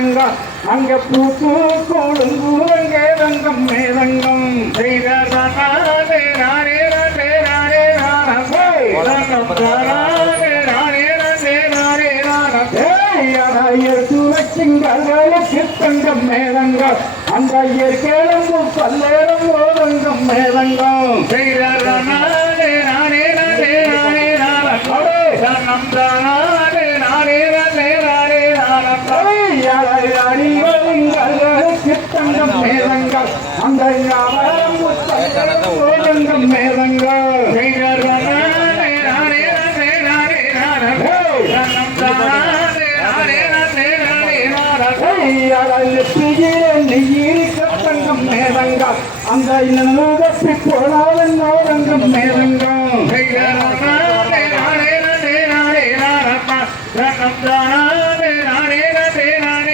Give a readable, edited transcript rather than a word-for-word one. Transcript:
மேதங்கம் அங்க பூக்கு கொழுங்கூரங்க ரங்கம் மேதங்கம் சித்தங்கம் மேதங்கம் அந்த இயற்கையிலும் பல்லேரம் ஓரங்கம் மேதங்கம் சித்தங்கம் மேதங்கம் அந்த ஓரங்கம் மேதங்கம் சத்தங்கம் மேதங்கம் அந்த போனாலும் மேதங்கம்